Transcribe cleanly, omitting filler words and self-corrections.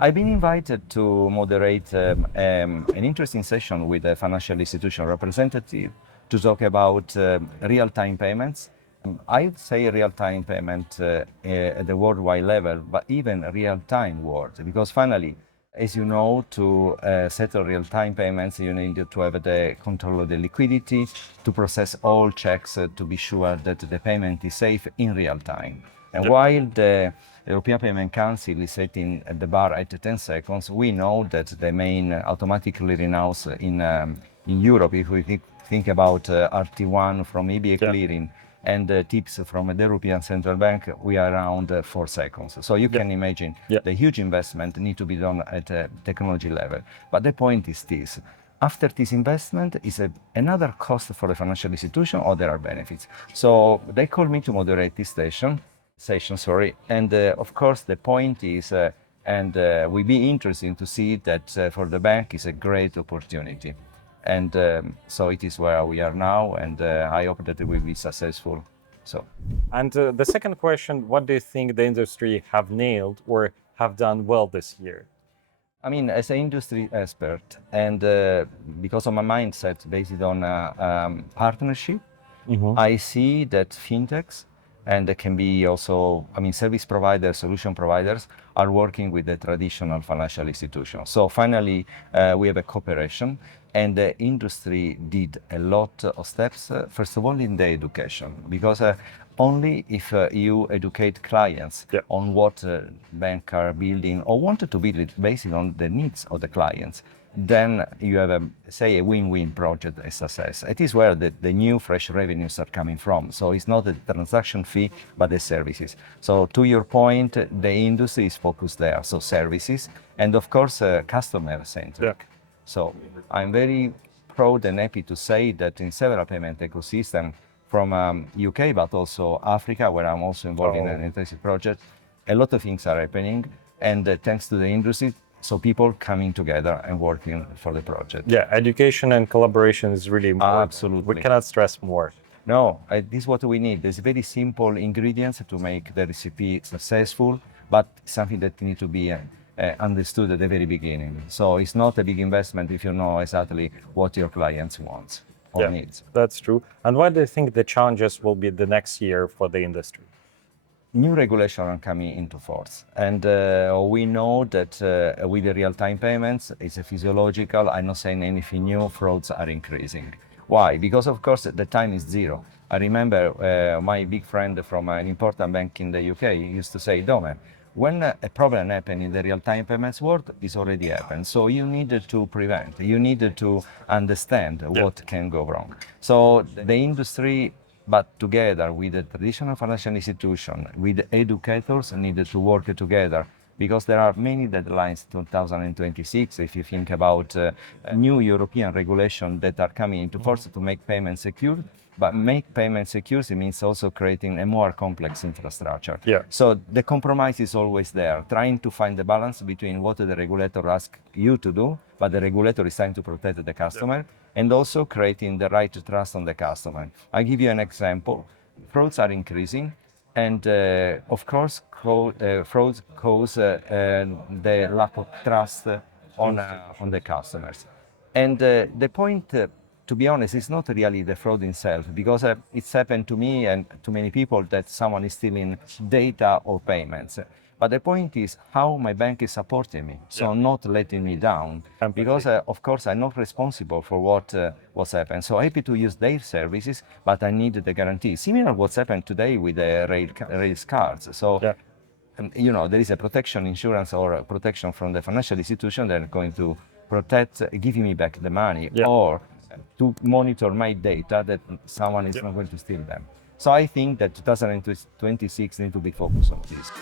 I've been invited to moderate an interesting session with a financial institution representative to talk about real-time payments. I'd say real-time payment at the worldwide level, but even real-time world, because finally, as you know, to settle real-time payments, you need to have the control of the liquidity, to process all checks to be sure that the payment is safe in real time. And while the European Payment Council is setting the bar at 10 seconds, we know that the main automatic clearinghouse in Europe, if we think about RT1 from EBA clearing and tips from the European Central Bank, we are around 4 seconds. So you can imagine the huge investment need to be done at a technology level. But the point is this. After this investment is another cost for the financial institution, or there are benefits. So they called me to moderate this session, and of course the point is, will be interesting to see that for the bank is a great opportunity. And so it is where we are now, and I hope that it will be successful. And the second question, what do you think the industry have nailed or have done well this year? I mean, as an industry expert, and because of my mindset based on partnership, I see that fintechs, and there can be also, service providers, solution providers are working with the traditional financial institutions. So finally, we have a cooperation, and the industry did a lot of steps, first of all, in the education, because only if you educate clients on what banks are building or wanted to build it based on the needs of the clients, then you have a win-win project, a success. It is where the new fresh revenues are coming from. So it's not the transaction fee, but the services. So to your point, the industry is focused there. So services, and of course, customer-centric. So I'm very proud and happy to say that in several payment ecosystems from UK, but also Africa, where I'm also involved in an intensive project, a lot of things are happening, and thanks to the industry, so people coming together and working for the project. Yeah, education and collaboration is really important. Absolutely. We cannot stress more. No, this is what we need. There's very simple ingredients to make the recipe successful, but something that needs to be understood at the very beginning. So it's not a big investment if you know exactly what your clients want or needs. That's true. And what do you think the challenges will be the next year for the industry? New regulations are coming into force, and we know that with the real-time payments, it's a physiological. I'm not saying anything new. Frauds are increasing. Why? Because of course the time is zero. I remember my big friend from an important bank in the UK used to say, "Dome, when a problem happens in the real-time payments world, it's already happened. So you needed to prevent. You needed to understand what can go wrong." So the industry, but together with the traditional financial institution, with educators, needed to work together, because there are many deadlines 2026 if you think about new European regulations that are coming into force to make payments secure. But make payments secure means also creating a more complex infrastructure. So the compromise is always there, trying to find the balance between what the regulator asks you to do, but the regulator is trying to protect the customer, and also creating the right trust on the customer. I'll give you an example. Frauds are increasing, and of course, frauds cause the lack of trust on the customers. And the point, to be honest, it's not really the fraud itself, because it's happened to me and to many people that someone is stealing data or payments. But the point is how my bank is supporting me, so not letting me down. Because, of course, I'm not responsible for what's happened. So happy to use their services, but I need the guarantee. Similar what's happened today with the rails cards. So, there is a protection insurance or a protection from the financial institution that are going to protect, giving me back the money, or to monitor my data that someone is not going to steal them. So I think that 2026 need to be focused on this.